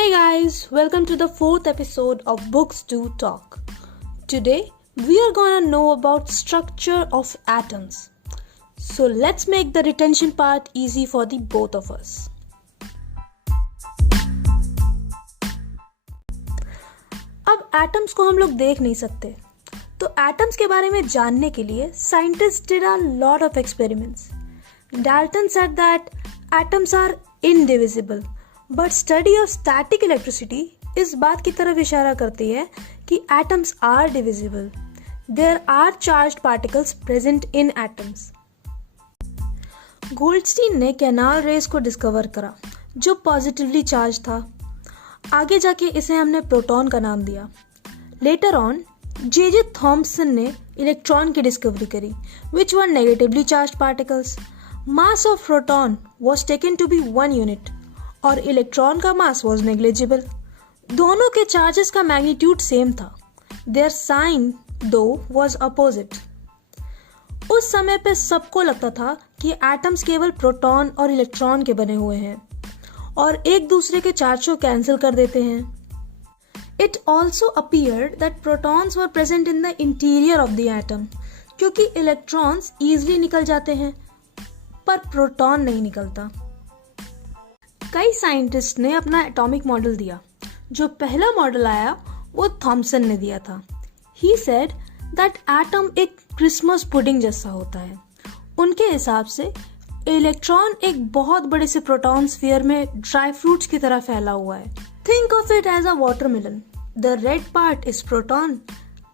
Hey guys, welcome to the fourth episode of Books Do Talk. Today we are gonna know about structure of atoms. So let's make the retention part easy for the both of us. अब atoms को हम लोग देख नहीं सकते, तो atoms के बारे में जानने के लिए scientist did a lot of experiments. Dalton said that atoms are indivisible, but study of static electricity इस बात की तरफ इशारा करती है कि atoms are divisible. There are charged particles present in atoms. Goldstein ने कैनाल रेस को डिस्कवर करा, जो पॉजिटिवली चार्ज था. आगे जाके इसे हमने प्रोटॉन का नाम दिया. लेटर ऑन जे थॉम्सन ने इलेक्ट्रॉन की डिस्कवरी करी, which were negatively charged particles. Mass of proton was taken to be 1 unit और इलेक्ट्रॉन का मास was negligible. दोनों के चार्जेस का मैग्नीट्यूड सेम था. Their sign though was opposite. उस समय पे सबको लगता था कि एटम्स केवल प्रोटॉन और इलेक्ट्रॉन के बने हुए हैं और एक दूसरे के चार्ज को कैंसिल कर देते हैं. It also appeared that protons were present in the interior of the atom, क्योंकि इलेक्ट्रॉन्स easily निकल जाते हैं पर प्रोटॉन नहीं निकलता. कई साइंटिस्ट ने अपना एटॉमिक मॉडल दिया. जो पहला मॉडल आया वो थॉमसन ने दिया था. ही सेड दैट एटम एक क्रिसमस पुडिंग जैसा होता है. उनके हिसाब से इलेक्ट्रॉन एक बहुत बड़े से प्रोटॉन स्फीयर में ड्राई फ्रूट्स की तरह फैला हुआ है. Think of it as a watermelon. The red part is proton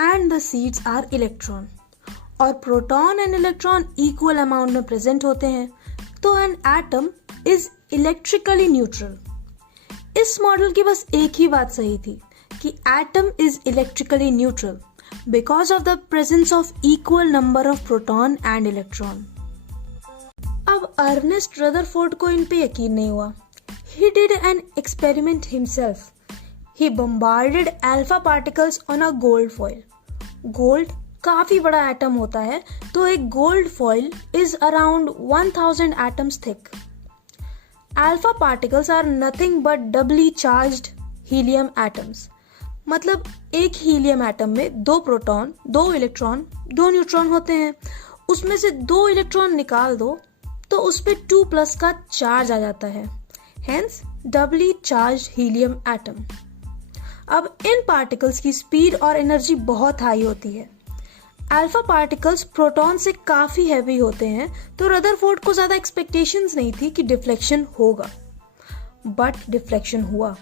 and the seeds are electron. और proton and electron equal amount में प्रेजेंट होते हैं, तो an atom is electrically neutral. इस मॉडल की बस एक ही बात सही थी कि atom is electrically neutral because of the presence of equal number of proton and electron. अब अर्नेस्ट रदरफोर्ड को इन पे यकीन नहीं हुआ. He did an experiment himself. He bombarded alpha particles on a gold foil. Gold काफी बड़ा atom होता है, तो एक gold foil is around 1000 atoms thick. Alpha particles are nothing but doubly charged helium atoms. मतलब एक हीलियम एटम में 2 proton, 2 electron, 2 neutron होते हैं. उसमें से 2 इलेक्ट्रॉन निकाल दो तो उस पे 2+ का चार्ज आ जाता है. Hence doubly charged helium atom. अब इन पार्टिकल्स की स्पीड और एनर्जी बहुत हाई होती है. अल्फा पार्टिकल्स प्रोटॉन से काफी हैवी होते हैं, तो रदरफोर्ड को ज्यादा एक्सपेक्टेशंस नहीं थी कि डिफ्लेक्शन होगा, बट डिफ्लेक्शन हुआ.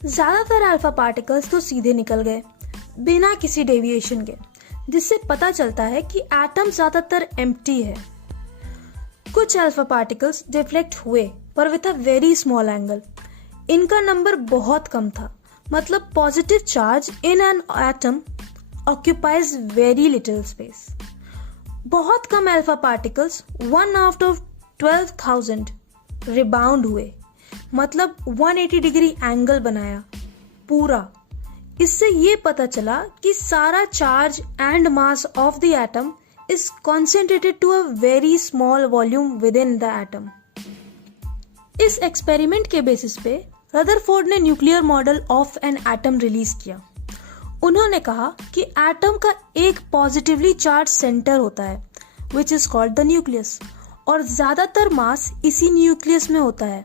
ज्यादातर अल्फा पार्टिकल्स तो सीधे निकल गए बिना किसी डेविएशन के, जिससे पता चलता है कि एटम ज्यादातर एम्प्टी है. कुछ अल्फा पार्टिकल्स डिफ्लेक्ट हुए पर with a very small angle. इनका नंबर बहुत कम था. मतलब positive charge in an atom occupies very little space. बहुत कम alpha particles 1 out of 12,000 rebound हुए. मतलब 180 डिग्री एंगल बनाया पूरा. इससे ये पता चला कि सारा charge and mass of the atom is concentrated to a very small volume within the atom. इस एक्सपेरिमेंट के बेसिस पे रदरफोर्ड ने nuclear model of an atom release किया. उन्होंने कहा कि एटम का एक पॉजिटिवली चार्ज सेंटर होता है which is called the nucleus, और ज्यादातर मास इसी न्यूक्लियस में होता है.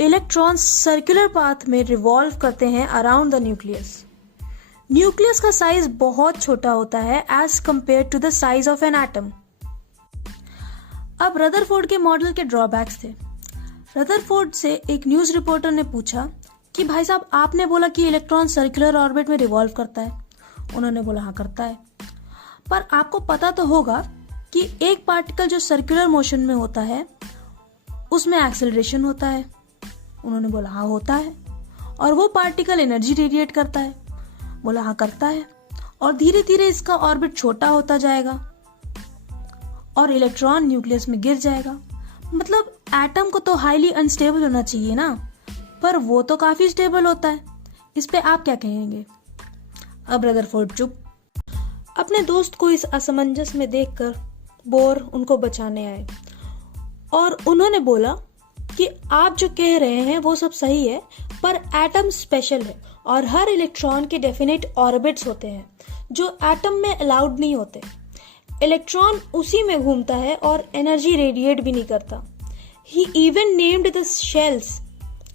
इलेक्ट्रॉन्स सर्कुलर पाथ में रिवॉल्व करते हैं अराउंड द न्यूक्लियस. न्यूक्लियस का साइज बहुत छोटा होता है as compared to the size of an atom. अब रदरफोर्ड के मॉडल के ड्रॉबैक्स थे. रदरफोर्ड से एक न्यूज रिपोर्टर ने पूछा कि भाई साहब, आपने बोला कि इलेक्ट्रॉन सर्कुलर ऑर्बिट में रिवॉल्व करता है. उन्होंने बोला हाँ करता है, पर आपको पता तो होगा कि एक पार्टिकल जो सर्कुलर मोशन में होता है उसमें एक्सेलरेशन होता है. उन्होंने बोला हाँ होता है. और वो पार्टिकल एनर्जी रेडिएट करता है. बोला हाँ करता है. और धीरे धीरे इसका ऑर्बिट छोटा होता जाएगा और इलेक्ट्रॉन न्यूक्लियस में गिर जाएगा. मतलब एटम को तो हाईली अनस्टेबल होना चाहिए ना, पर वो तो काफी स्टेबल होता है. इस पे आप क्या कहेंगे? अब रदरफोर्ड चुप. अपने दोस्त को इस असमंजस में देखकर बोर उनको बचाने आए और उन्होंने बोला कि आप जो कह रहे हैं वो सब सही है, पर एटम स्पेशल है और हर इलेक्ट्रॉन के डेफिनेट ऑर्बिट्स होते हैं जो एटम में अलाउड नहीं होते। इलेक्ट्रॉन उसी में घूमता है और एनर्जी रेडिएट भी नहीं करता। He even named the shells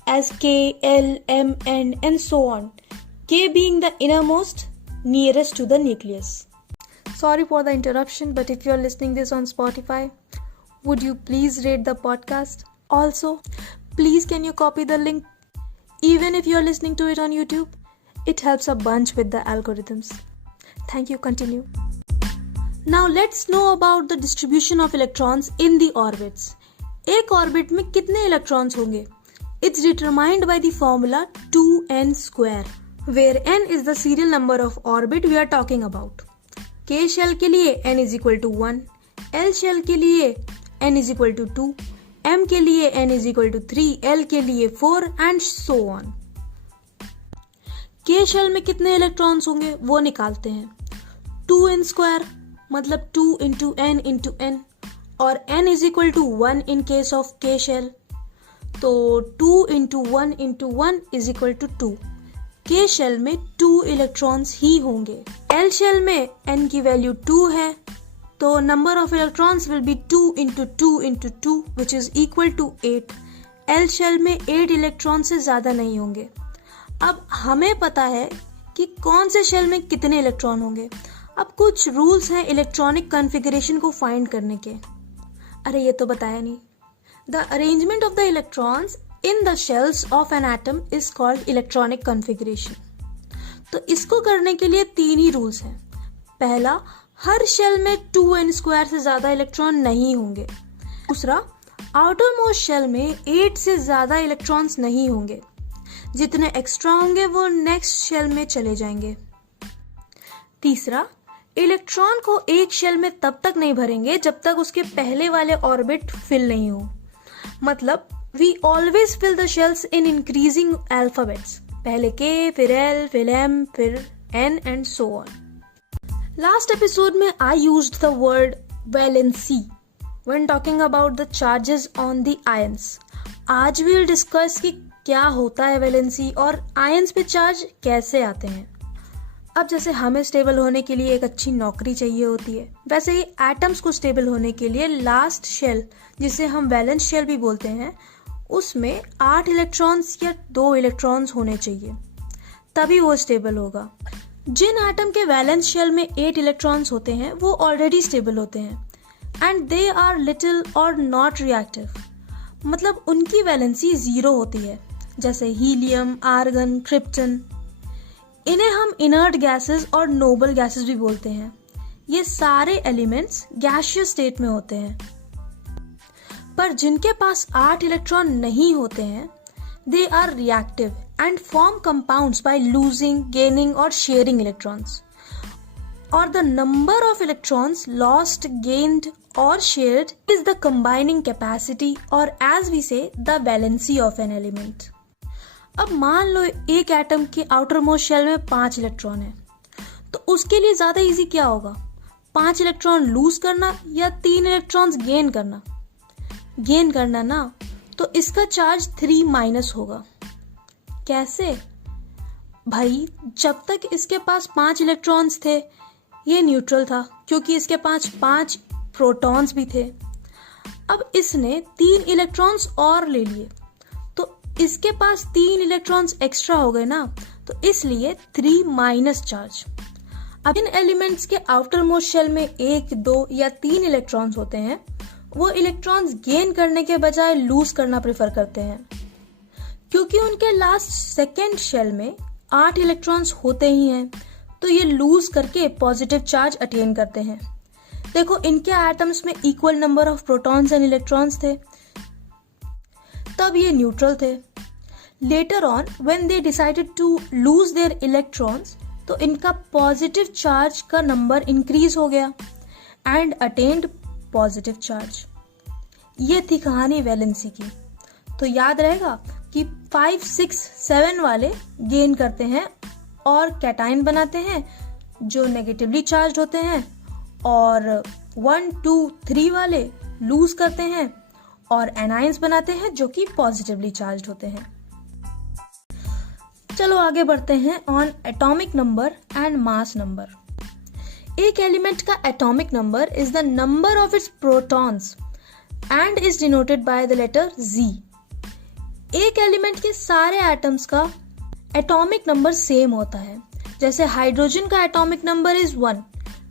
as K, L, M, N and so on, K being the innermost, nearest to the nucleus. Sorry for the interruption, but if you are listening this on Spotify, would you please rate the podcast? Also, please can you copy the link? Even if you are listening to it on YouTube, it helps a bunch with the algorithms. Thank you, continue. Now let's know about the distribution of electrons in the orbits. एक orbit में कितने electrons होंगे? It's determined by the formula 2n², where n is the serial number of orbit we are talking about. k shell के लिए n is equal to 1, l shell के लिए n is equal to 2, m के लिए n is equal to 3, l के लिए 4 and so on। k shell में कितने इलेक्ट्रॉन्स होंगे वो निकालते हैं। 2n² मतलब 2 into n into n, और n is equal to 1 in case of k shell, तो 2 into 1 into 1 is equal to 2। k shell में 2 इलेक्ट्रॉन्स ही होंगे। l shell में n की वैल्यू 2 है, तो number of electrons will be 2 into 2 into 2 which is equal to 8। l shell में 8 electron से ज्यादा नहीं होंगे। अब हमें पता है कि कौन से शेल में कितने इलेक्ट्रॉन होंगे। अब कुछ रूल्स हैं इलेक्ट्रॉनिक कॉन्फ़िगरेशन को फाइंड करने के। अरे ये तो बताया नहीं। The arrangement of the electrons in the shells of an atom is called electronic configuration. तो इसको करने के लिए 3 ही रूल्स हैं। पहला, हर शेल में 2n² से ज्यादा इलेक्ट्रॉन नहीं होंगे। दूसरा, आउटर मोस्ट शेल में 8 से ज्यादा इलेक्ट्रॉन्स नहीं होंगे। जितने एक्स्ट्रा होंगे वो नेक्स्ट शेल में चले जाएंगे। तीसरा, इलेक्ट्रॉन को एक शेल में तब तक नहीं भरेंगे जब तक उसके पहले वाले ऑर्बिट फिल नहीं हो। मतलब we always fill the shells in increasing alphabets, पहले K, फिर L, फिर M, फिर N and so on. Last episode में I used the word valency when talking about the charges on the ions. आज we will discuss कि क्या होता है वैलेंसी और आयंस पे चार्ज कैसे आते हैं। अब जैसे हमें स्टेबल होने के लिए एक अच्छी नौकरी चाहिए होती है, वैसे ही एटम्स को स्टेबल होने के लिए लास्ट शेल, जिसे हम वैलेंस शेल भी बोलते हैं, उसमें 8 इलेक्ट्रॉन्स या 2 इलेक्ट्रॉन्स होने चाहिए, तभी वो स्टेबल होगा। जिन एटम के वैलेंस शेल में 8 इलेक्ट्रॉन्स होते हैं वो ऑलरेडी स्टेबल होते हैं एंड दे आर लिटिल और नॉट रिएक्टिव, मतलब उनकी वैलेंसी 0 होती है, जैसे हीलियम, आर्गन, क्रिप्टन। इन्हें हम इनर्ट गैसेस और नोबल गैसेस भी बोलते हैं। ये सारे एलिमेंट्स गैसियस स्टेट में होते हैं। पर जिनके पास 8 इलेक्ट्रॉन नहीं होते हैं, they are reactive and form compounds by losing, gaining और शेयरिंग इलेक्ट्रॉन्स। और the number of electrons lost, gained और shared is the combining capacity और as we say the valency of an element. अब मान लो एक एटम के outer most shell में 5 electron है, तो उसके लिए ज्यादा इजी क्या होगा, 5 इलेक्ट्रॉन लूज करना या 3 इलेक्ट्रॉन्स गेन करना? गेन करना ना, तो इसका चार्ज 3- होगा। कैसे भाई? जब तक इसके पास 5 इलेक्ट्रॉन्स थे ये न्यूट्रल था, क्योंकि इसके पास 5 प्रोटॉन्स भी थे। अब इसने 3 इलेक्ट्रॉन्स और ले लिए, इसके पास 3 इलेक्ट्रॉन्स एक्स्ट्रा हो गए ना, तो इसलिए 3- चार्ज। अब इन एलिमेंट्स के आउटर मोस्ट शेल में 1, 2 या 3 इलेक्ट्रॉन्स होते हैं, वो इलेक्ट्रॉन्स गेन करने के बजाय लूज करना प्रेफर करते हैं, क्योंकि उनके लास्ट सेकेंड शेल में 8 इलेक्ट्रॉन्स होते ही हैं, तो ये लूज करके पॉजिटिव चार्ज अटेन करते हैं। देखो, इनके एटम्स में equal number of protons and electrons थे, तब ये न्यूट्रल थे। Later on when they decided to lose their electrons, तो इनका पॉजिटिव चार्ज का नंबर इंक्रीज हो गया एंड अटेन्ड पॉजिटिव चार्ज। ये थी कहानी वैलेंसी की। तो याद रहेगा कि 5, 6, 7 वाले गेन करते हैं और कैटाइन बनाते हैं जो नेगेटिवली चार्ज होते हैं, और 1, 2, 3 वाले लूज करते हैं और एनाइंस बनाते हैं जो कि पॉजिटिवली चार्ज होते हैं। चलो आगे बढ़ते हैं on atomic number and mass number. एक एलिमेंट का atomic number is the number of its protons and is denoted by the letter Z। एक एलिमेंट के सारे एटम्स का एटॉमिक नंबर सेम होता है। जैसे हाइड्रोजन का एटॉमिक नंबर इज 1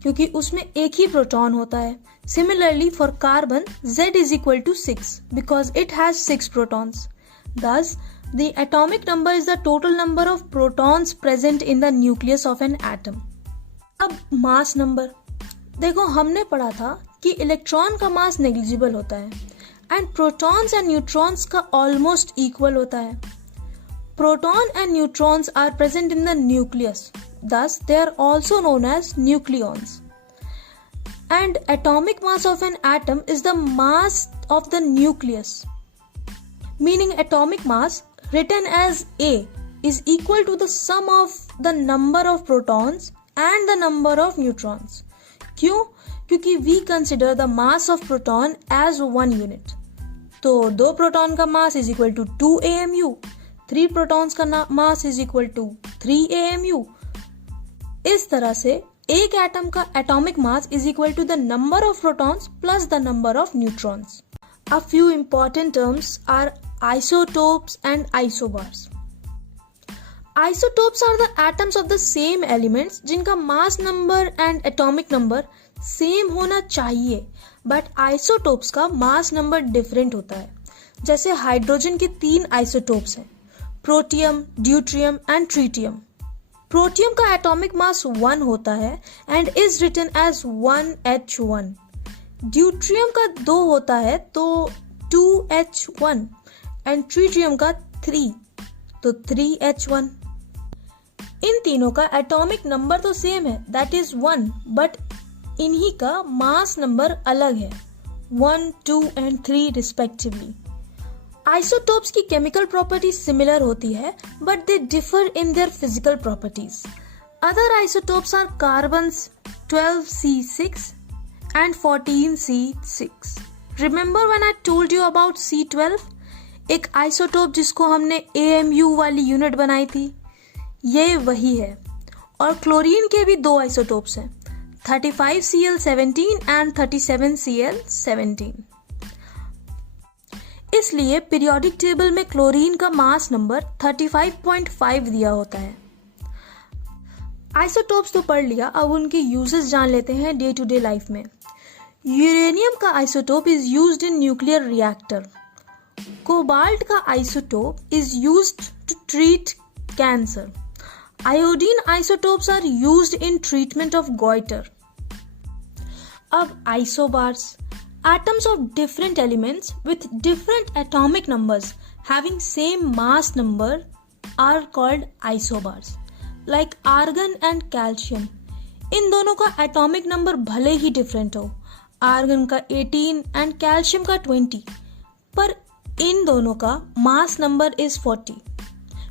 क्योंकि उसमें एक ही प्रोटॉन होता है। Similarly for carbon, Z is equal to 6 because it has 6 protons. Thus, the atomic number is the total number of protons present in the nucleus of an atom. अब mass number देखो, हमने पढ़ा था कि electron का मास negligible होता है and protons and neutrons का ऑलमोस्ट इक्वल होता है। Proton and neutrons are present in the nucleus, thus they are also known as nucleons. And atomic mass of an atom is the mass of the nucleus, meaning atomic mass written as A is equal to the sum of the number of protons and the number of neutrons. क्यों? क्योंकि we consider the mass of proton as 1 unit. तो 2 proton का मास is equal to 2 AMU, 3 protons का मास is equal to 3 AMU. इस तरह से एक atom का atomic mass is equal to the number of protons plus the number of neutrons. A few important terms are isotopes and isobars. Isotopes are the atoms of the same elements जिनका mass number and atomic number same होना चाहिए, but isotopes का मास number different होता है। जैसे hydrogen के 3 isotopes हैं, protium, deuterium and tritium. Protium का एटॉमिक मास 1 होता है and is written as 1H1। Deuterium का 2 होता है तो 2H1 एंड ट्रीटियम का 3 तो 3H1। इन तीनों का एटॉमिक नंबर तो सेम है, दैट इज 1, बट इन्हीं का मास नंबर अलग है, 1, 2 एंड 3 रिस्पेक्टिवली। आइसोटोप्स की केमिकल प्रॉपर्टीज सिमिलर होती है but they differ in their physical properties. Other isotopes are carbons 12C6 and 14C6। Remember when I told you about C12, एक आइसोटोप जिसको हमने AMU वाली यूनिट बनाई थी, ये वही है। और क्लोरीन के भी 2 आइसोटोप्स हैं, 35Cl17 and 37Cl17। इसलिए पीरियोडिक टेबल में क्लोरीन का मास नंबर 35.5 दिया होता है। आइसोटोप्स तो पढ़ लिया, अब उनके यूजेस जान लेते हैं डे टू डे लाइफ में। यूरेनियम का isotope is used in nuclear reactor. Cobalt का isotope is used to treat cancer. Iodine isotopes are used in treatment of goiter. अब isobars, atoms of different elements with different atomic numbers having same mass number are called isobars, like argon and calcium। इन दोनों का atomic number भले ही different हो, argon का 18 and calcium का 20, पर इन दोनों का मास number is 40,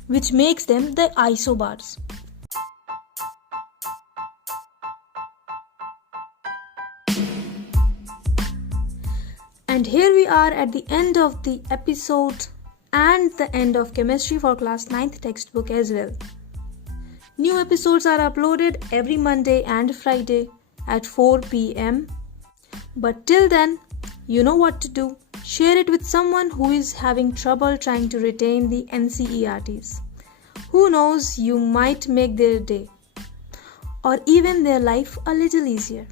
which makes them the isobars। And here we are at the end of the episode and the end of chemistry for class 9th textbook as well. New episodes are uploaded every Monday and Friday at 4 p.m. But till then, you know what to do. Share it with someone who is having trouble trying to retain the NCERTs. Who knows, you might make their day or even their life a little easier.